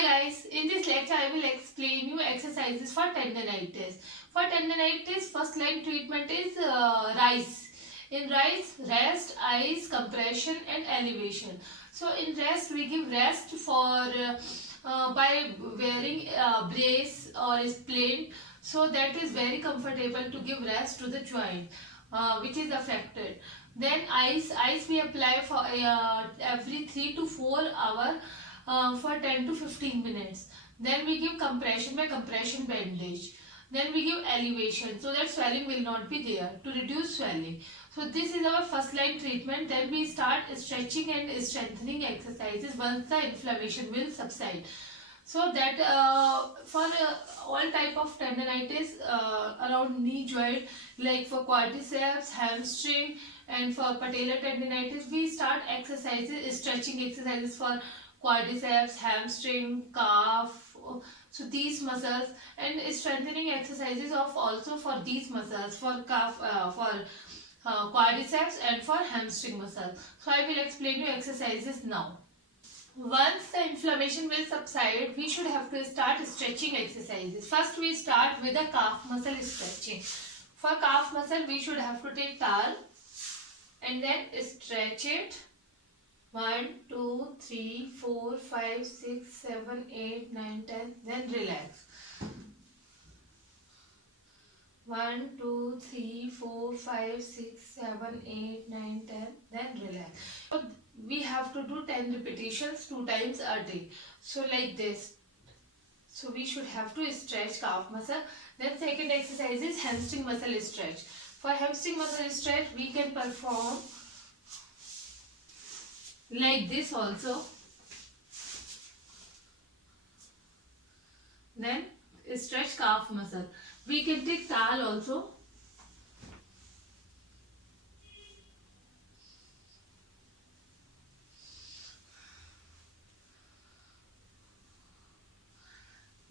Hi guys, in this lecture I will explain you exercises for tendonitis. For tendonitis, first line treatment is RICE. In RICE, rest, ice, compression and elevation. So in rest, we give rest for by wearing brace or splint. So that is very comfortable to give rest to the joint which is affected. Then ice we apply for every 3 to 4 hours for 10 to 15 minutes. Then we give compression by compression bandage. Then we give elevation so that swelling will not be there to reduce swelling. So this is our first line treatment. Then we start stretching and strengthening exercises once the inflammation will subside. So that for all type of tendonitis around knee joint, like for quadriceps, hamstring and for patellar tendonitis, we start exercises, stretching exercises for quadriceps, hamstring, calf, so these muscles, and strengthening exercises of also for these muscles, for calf, for quadriceps and for hamstring muscle. So I will explain you exercises now. Once the inflammation will subside, we should have to start stretching exercises. First we start with the calf muscle stretching. For calf muscle we should have to take towel and then stretch it. 1, 2, 3, 4, 5, 6, 7, 8, 9, 10. Then relax. 1, 2, 3, 4, 5, 6, 7, 8, 9, 10. Then relax. So we have to do 10 repetitions 2 times a day. So like this. So we should have to stretch calf muscle. Then second exercise is hamstring muscle stretch. For hamstring muscle stretch, we can perform like this also. Then stretch calf muscle. We can take towel also.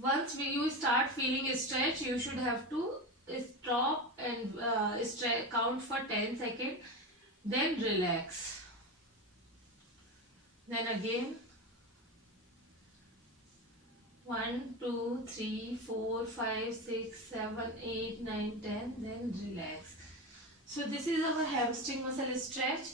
Once you start feeling a stretch, you should have to stop and count for 10 seconds. Then relax. Then again 1, 2, 3, 4, 5, 6, 7, 8, 9, 10. Then relax. So this is our hamstring muscle stretch.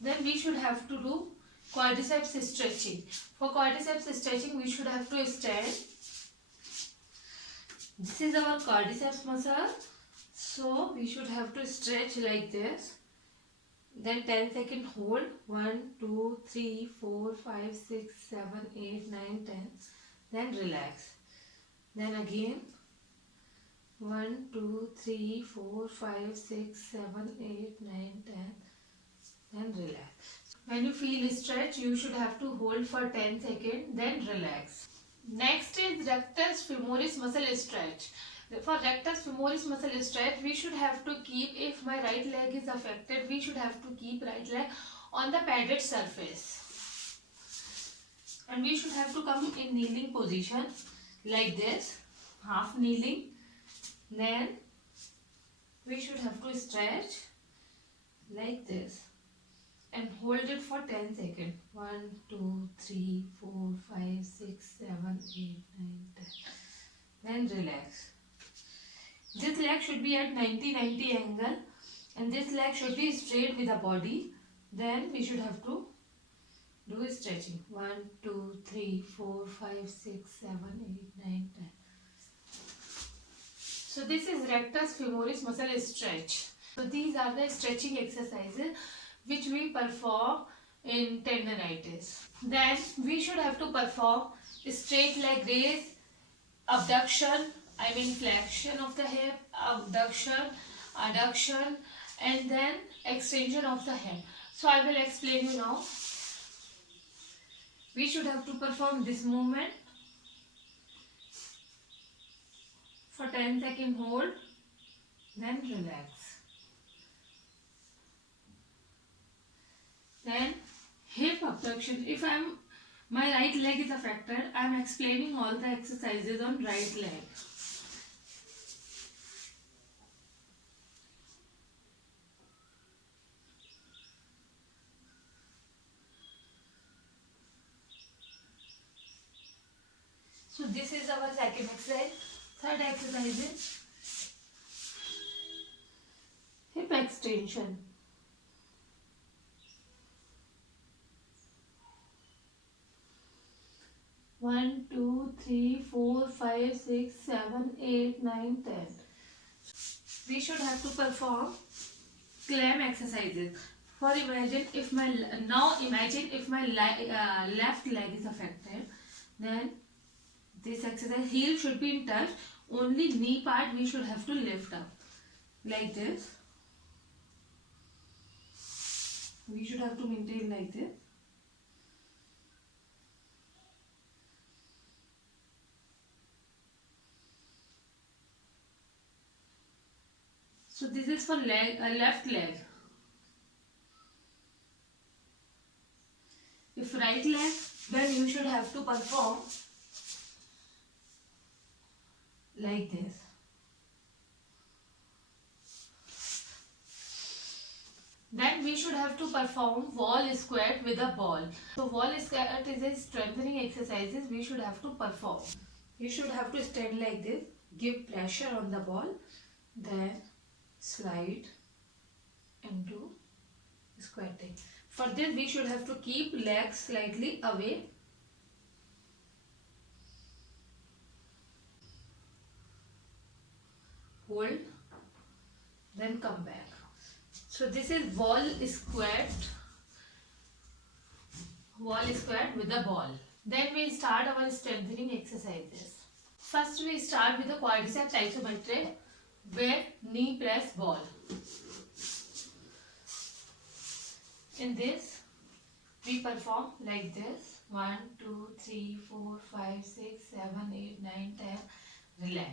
Then we should have to do quadriceps stretching. For quadriceps stretching, we should have to stand. This is our quadriceps muscle. So we should have to stretch like this. Then 10 second hold. 1, 2, 3, 4, 5, 6, 7, 8, 9, 10. Then relax. Then again 1, 2, 3, 4, 5, 6, 7, 8, 9, 10. Then relax. When you feel stretch, you should have to hold for 10 seconds. Then relax. Next is rectus femoris muscle stretch. For rectus femoris muscle stretch, we should have to keep, if my right leg is affected, we should have to keep right leg on the padded surface. And we should have to come in kneeling position like this, half kneeling. Then we should have to stretch like this and hold it for 10 seconds. 1, 2, 3, 4, 5, 6, 7, 8, 9, 10. Then relax. This leg should be at 90 angle and this leg should be straight with the body. Then we should have to do stretching. 1, 2, 3, 4, 5, 6, 7, 8, 9, 10. So this is rectus femoris muscle stretch. So these are the stretching exercises which we perform in tendonitis. Then we should have to perform straight leg raise, abduction, flexion of the hip, abduction, adduction, and then extension of the hip. So I will explain you now. We should have to perform this movement for 10 second hold, then relax. Then hip abduction. If my right leg is affected, I am explaining all the exercises on right leg. So this is our second exercise. Third exercise is hip extension. One, two, three, 4, 5, 6, 7, 8, 9, 10. We should have to perform clamp exercises. For imagine if my left leg is affected, then this exercise heel should be in touch. Only knee part we should have to lift up like this. We should have to maintain like this. So this is for left leg. If right leg, then you should have to perform like this. Then we should have to perform wall squat with a ball. So wall squat is a strengthening exercises we should have to perform. You should have to stand like this, give pressure on the ball, then slide into squatting. For this we should have to keep legs slightly away. Hold, then come back. So this is wall squat with the ball. Then we start our strengthening exercises. First we start with the quadriceps isometric where knee press ball. In this we perform like this: 1, 2, 3, 4, 5, 6, 7, 8, 9, 10. Relax.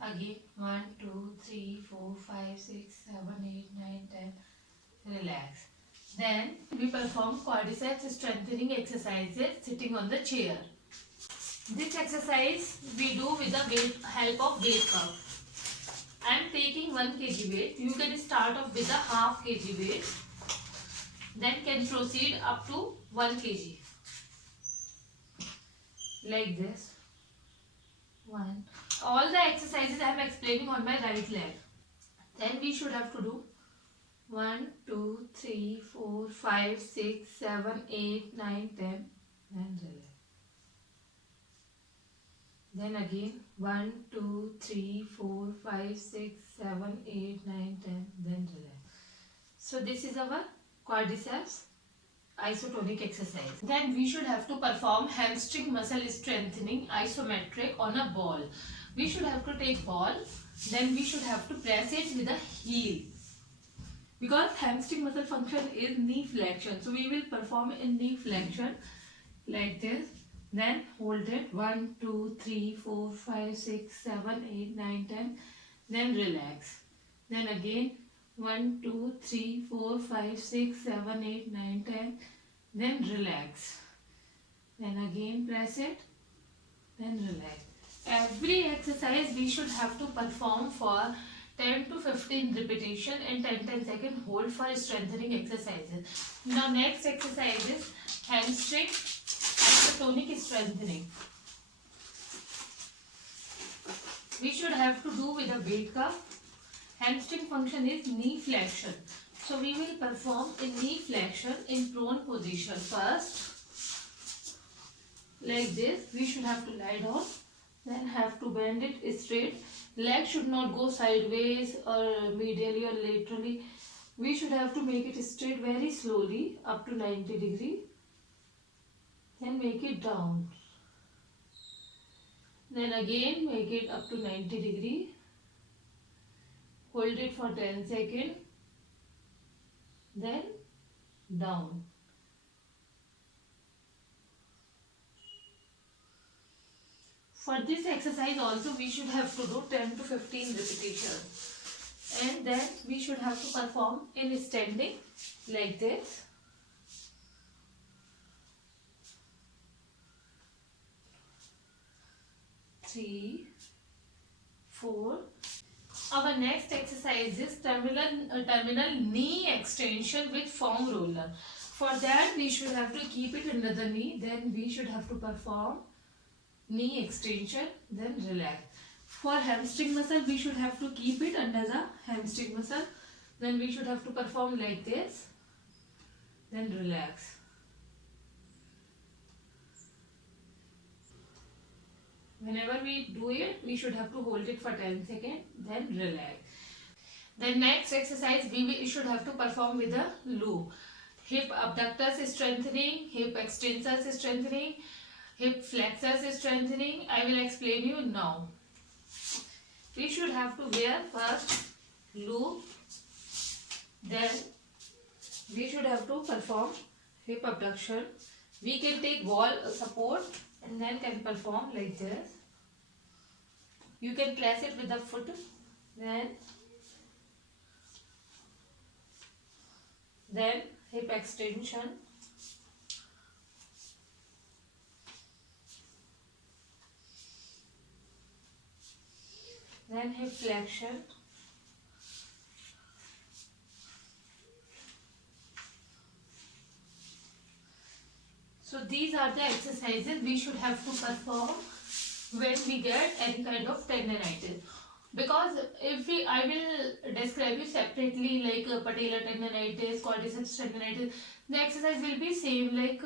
Again 1, 2, 3, 4, 5, 6, 7, 8, 9, 10. Relax. Then we perform quadriceps strengthening exercises sitting on the chair. This exercise we do with the help of weight cuff. I am taking 1 kg weight. You can start off with a half kg weight. Then can proceed up to 1 kg. Like this. 1. All the exercises I am explaining on my right leg. Then we should have to do 1, 2, 3, 4, 5, 6, 7, 8, 9, 10. Then relax. Then again 1, 2, 3, 4, 5, 6, 7, 8, 9, 10. Then relax. So this is our quadriceps isotonic exercise. Then we should have to perform hamstring muscle strengthening isometric on a ball. We should have to take ball, then we should have to press it with a heel. Because hamstring muscle function is knee flexion. So we will perform in knee flexion like this. Then hold it 1, 2, 3, 4, 5, 6, 7, 8, 9, 10. Then relax. Then again 1, 2, 3, 4, 5, 6, 7, 8, 9, 10. Then relax. Then again press it. Then relax. Every exercise we should have to perform for 10 to 15 repetition and 10 second hold for strengthening exercises. Now next exercise is hamstring isotonic strengthening. We should have to do with a weight cuff. Hamstring function is knee flexion. So we will perform in knee flexion in prone position first. Like this, we should have to lie down. Then have to bend it straight. Leg should not go sideways or medially or laterally. We should have to make it straight very slowly up to 90 degree. Then make it down. Then again make it up to 90 degree. Hold it for 10 seconds. Then down. For this exercise also we should have to do 10 to 15 repetitions. And then we should have to perform in standing like this. Three, 4. Our next exercise is terminal knee extension with foam roller. For that we should have to keep it under the knee. Then we should have to perform knee extension, then relax. For hamstring muscle, we should have to keep it under the hamstring muscle. Then we should have to perform like this. Then relax. Whenever we do it, we should have to hold it for 10 seconds. Then relax. The next exercise we should have to perform with a loop. Hip abductors strengthening, hip extensors strengthening, hip flexors strengthening. I will explain you now. We should have to wear first loop, then we should have to perform hip abduction. We can take wall support and then can perform like this. You can press it with the foot, then hip extension, then hip flexion, so these are the exercises we should have to perform when we get any kind of tendonitis. Because I will describe you separately like patellar tendonitis, quadriceps tendonitis. The exercise will be same like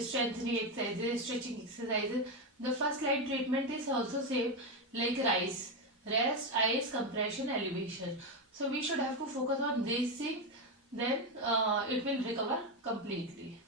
strengthening exercises, stretching exercises. The first line treatment is also same like rise, rest, ice, compression, elevation. So we should have to focus on these things. Then it will recover completely.